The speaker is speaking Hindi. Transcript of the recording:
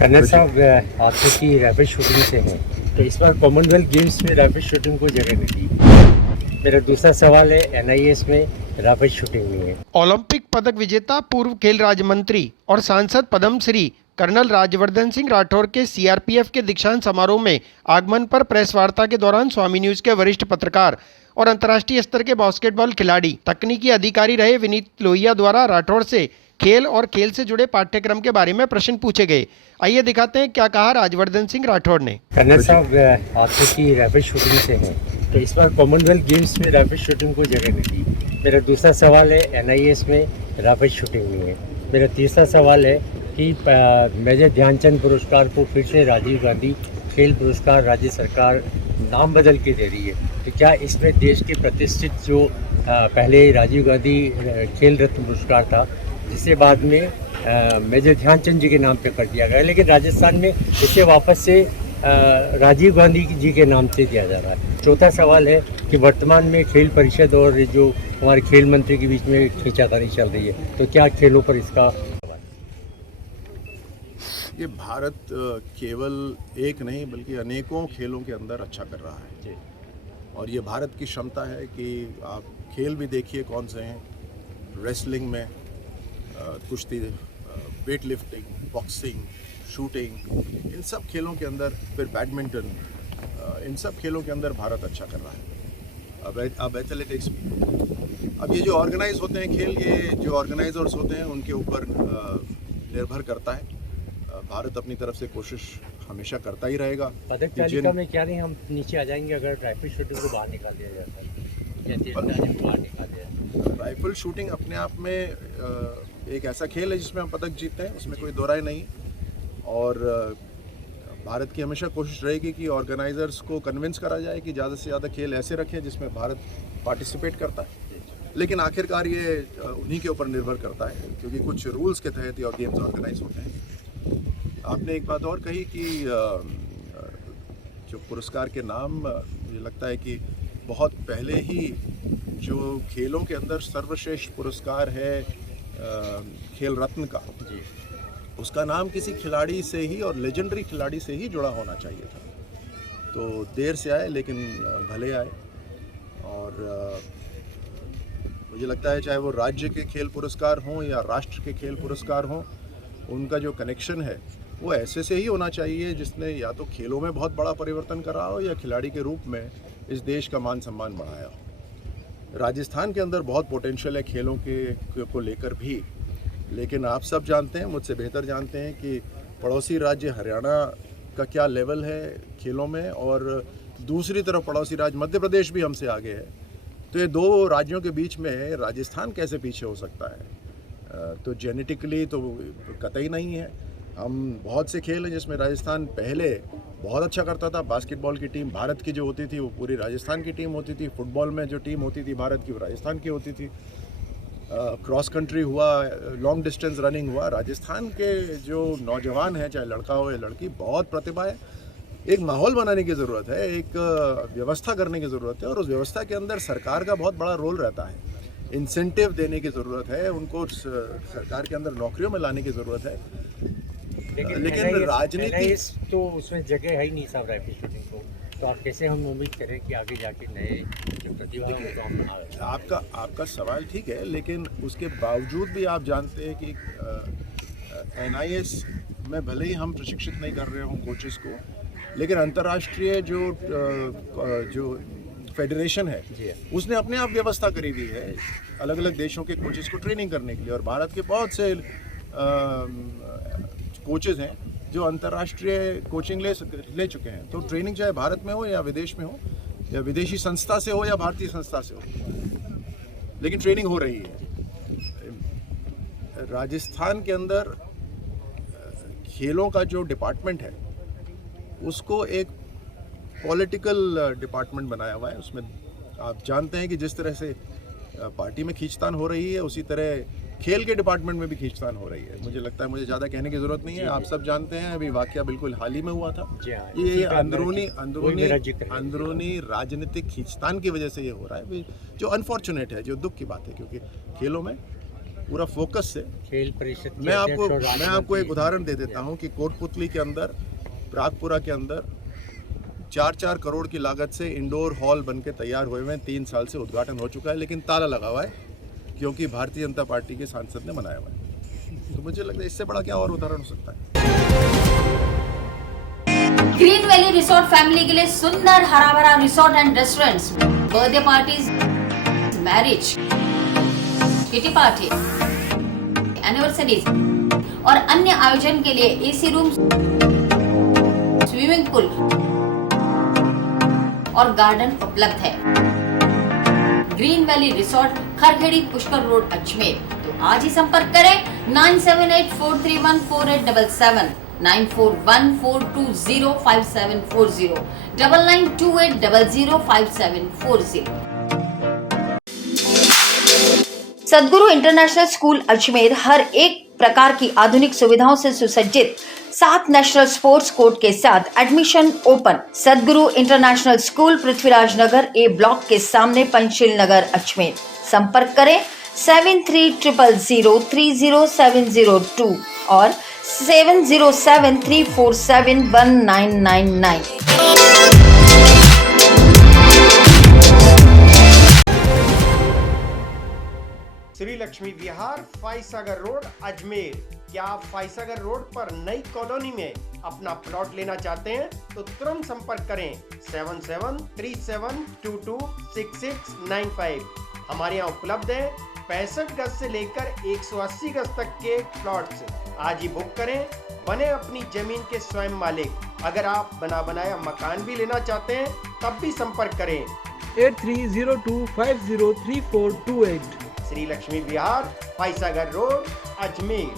कन्नड़ साहब आपसे की रैपिड शूटिंग से हैं, तो इस बार कॉमनवेल्थ गेम्स में रैपिड शूटिंग को जगह नहीं दी। मेरा दूसरा सवाल है, एनआईएस में रैपिड शूटिंग नहीं है। ओलंपिक पदक विजेता पूर्व खेल राज्य मंत्री और सांसद पद्मश्री कर्नल राज्यवर्धन सिंह राठौर के सीआरपीएफ के दीक्षांत समारोह में आगमन पर प्रेस वार्ता के दौरान स्वामी न्यूज के वरिष्ठ पत्रकार और अंतर्राष्ट्रीय स्तर के बास्केटबॉल खिलाड़ी तकनीकी अधिकारी रहे विनीत लोहिया द्वारा राठौर से खेल और खेल से जुड़े पाठ्यक्रम के बारे में प्रश्न पूछे गए। आइए दिखाते हैं क्या कहा राज्यवर्धन सिंह राठौर ने। कन्नड़ साहब आपसे की रैपिड शूटिंग से हैं, तो इस बार कॉमनवेल्थ गेम्स में रैपिड शूटिंग को जगह नहीं दी। मेरा दूसरा सवाल है, एनआईएस में रैपिड शूटिंग नहीं है। मेरा तीसरा सवाल है कि मेजर ध्यानचंद पुरस्कार को फिर से राजीव गांधी खेल पुरस्कार राज्य सरकार नाम बदल के दे रही है, तो क्या इसमें देश के प्रतिष्ठित जो पहले राजीव गांधी खेल रत्न पुरस्कार था, जिसे बाद में मेजर ध्यानचंद जी के नाम पे कर दिया गया, लेकिन राजस्थान में इसे वापस से राजीव गांधी जी के नाम से दिया जा रहा है। चौथा सवाल है कि वर्तमान में खेल परिषद और जो हमारे खेल मंत्री के बीच में खींचातानी चल रही है, तो क्या खेलों पर इसका ये भारत केवल एक नहीं बल्कि अनेकों खेलों के अंदर अच्छा कर रहा है और ये भारत की क्षमता है कि आप खेल भी देखिए कौन से हैं, रेसलिंग में कुश्ती, वेट लिफ्टिंग, बॉक्सिंग, शूटिंग, इन सब खेलों के अंदर, फिर बैडमिंटन, इन सब खेलों के अंदर भारत अच्छा कर रहा है। अब एथलेटिक्स, अब ये जो ऑर्गेनाइज होते हैं खेल, ये जो ऑर्गेनाइजर्स होते हैं उनके ऊपर निर्भर करता है। भारत अपनी तरफ से कोशिश हमेशा करता ही रहेगा। पदक तालिका में क्या नहीं हम नीचे आ जाएंगे अगर रैपिड शूटिंग को बाहर निकाल दिया जाता है, या तीरंदाजी को बाहर निकाल दिया जाता है। राइफल शूटिंग अपने आप में एक ऐसा खेल है जिसमें हम पदक जीतते हैं, उसमें कोई दो राय नहीं। और भारत की हमेशा कोशिश रहेगी कि ऑर्गेनाइजर्स को कन्विंस करा जाए कि ज़्यादा से ज़्यादा खेल ऐसे रखें जिसमें भारत पार्टिसिपेट करता है। लेकिन आखिरकार ये उन्हीं के ऊपर निर्भर करता है, क्योंकि कुछ रूल्स के तहत ये गेम्स ऑर्गेनाइज होते हैं। आपने एक बात और कही कि जो पुरस्कार के नाम, मुझे लगता है कि बहुत पहले ही जो खेलों के अंदर सर्वश्रेष्ठ पुरस्कार है खेल रत्न का, उसका नाम किसी खिलाड़ी से ही और लेजेंडरी खिलाड़ी से ही जुड़ा होना चाहिए था। तो देर से आए लेकिन भले आए। और मुझे लगता है चाहे वो राज्य के खेल पुरस्कार हों या राष्ट्र के खेल पुरस्कार हों, उनका जो कनेक्शन है वो ऐसे से ही होना चाहिए जिसने या तो खेलों में बहुत बड़ा परिवर्तन करा हो या खिलाड़ी के रूप में इस देश का मान सम्मान बढ़ाया हो। राजस्थान के अंदर बहुत पोटेंशियल है खेलों को लेकर भी, लेकिन आप सब जानते हैं, मुझसे बेहतर जानते हैं कि पड़ोसी राज्य हरियाणा का क्या लेवल है खेलों में, और दूसरी तरफ पड़ोसी राज्य मध्य प्रदेश भी हमसे आगे है। तो ये दो राज्यों के बीच में राजस्थान कैसे पीछे हो सकता है? तो जेनेटिकली तो कतई नहीं है। हम बहुत से खेल हैं जिसमें राजस्थान पहले बहुत अच्छा करता था। बास्केटबॉल की टीम भारत की जो होती थी वो पूरी राजस्थान की टीम होती थी। फुटबॉल में जो टीम होती थी भारत की वो राजस्थान की होती थी। क्रॉस कंट्री हुआ, लॉन्ग डिस्टेंस रनिंग हुआ, राजस्थान के जो नौजवान हैं, चाहे लड़का हो या लड़की, बहुत प्रतिभा है। एक माहौल बनाने की ज़रूरत है, एक व्यवस्था करने की ज़रूरत है, और उस व्यवस्था के अंदर सरकार का बहुत बड़ा रोल रहता है। इंसेंटिव देने की ज़रूरत है, उनको सरकार के अंदर नौकरियों में लाने की ज़रूरत है। लेकिन राजनीति तो उसमें जगह है ही नहीं साहब रैपिड शूटिंग को, तो आप कैसे हम उम्मीद करें कि आगे जाके नए जो प्रतिभा है उनको हम बना। आपका सवाल ठीक है, लेकिन उसके बावजूद भी आप जानते हैं कि एनआईएस में भले ही हम प्रशिक्षित नहीं कर रहे हों कोचेस को, लेकिन अंतर्राष्ट्रीय जो फेडरेशन है उसने अपने आप व्यवस्था करी हुई है अलग अलग देशों के कोचेस को ट्रेनिंग करने के लिए। और भारत के बहुत से कोचेस हैं जो अंतर्राष्ट्रीय कोचिंग ले चुके हैं। तो ट्रेनिंग चाहे भारत में हो या विदेश में हो, या विदेशी संस्था से हो या भारतीय संस्था से हो, लेकिन ट्रेनिंग हो रही है। राजस्थान के अंदर खेलों का जो डिपार्टमेंट है उसको एक पॉलिटिकल डिपार्टमेंट बनाया हुआ है। उसमें आप जानते हैं कि जिस तरह से पार्टी में खींचतान हो रही है, उसी तरह खेल के डिपार्टमेंट में भी खींचतान हो रही है। मुझे लगता है मुझे ज़्यादा कहने की ज़रूरत नहीं है, आप सब जानते हैं। अभी वाकया बिल्कुल हाल ही में हुआ था। ये अंदरूनी राजनीतिक खींचतान की वजह से ये हो रहा है, जो अनफॉर्चुनेट है, जो दुख की बात है, क्योंकि खेलों में पूरा फोकस से। खेल परिषद के मैं अध्यक्ष और राज्य आपको मंत्री एक उदाहरण दे देता हूं कि कोटपुतली के अंदर, प्रागपुरा के अंदर 4-4 करोड़ की लागत से इंडोर हॉल बन के तैयार हुए हैं। 3 साल से उद्घाटन हो चुका है, लेकिन ताला लगा हुआ है क्योंकि भारतीय जनता पार्टी के सांसद ने बनाया हुआ है। तो मुझे लगता है इससे बड़ा क्या और उदाहरण हो सकता है। ग्रीन वैली रिसोर्ट फैमिली के लिए सुंदर हरा भरा resort and restaurants, birthday parties, marriage, kitty party, anniversaries और अन्य आयोजन के लिए एसी रूम, स्विमिंग पूल और गार्डन उपलब्ध है। Green valley resort, Kharkhedi, Pushkar road, Ajmer. तो आज ही संपर्क करें 9784314877, 9414205740, 9928005740। सदगुरु इंटरनेशनल स्कूल अजमेर हर एक प्रकार की आधुनिक सुविधाओं से सुसज्जित 7 नेशनल स्पोर्ट्स कोर्ट के साथ एडमिशन ओपन। सदगुरु इंटरनेशनल स्कूल, पृथ्वीराज नगर, ए ब्लॉक के सामने, पंचशील नगर, अजमेर। संपर्क करें 7300030702 और 7073471999। श्री लक्ष्मी विहार, फाइसागर रोड, अजमेर। क्या आप फाइसागर रोड पर नई कॉलोनी में अपना प्लॉट लेना चाहते हैं तो तुरंत संपर्क करें 7737226695। हमारे यहाँ उपलब्ध है 65 गज से लेकर 180 गज तक के प्लॉट्स। आज ही बुक करें, बने अपनी जमीन के स्वयं मालिक। अगर आप बना बनाया मकान भी लेना चाहते हैं तब भी संपर्क करें 8302503428। श्री लक्ष्मी विहार, फाइसागर रोड, अजमेर।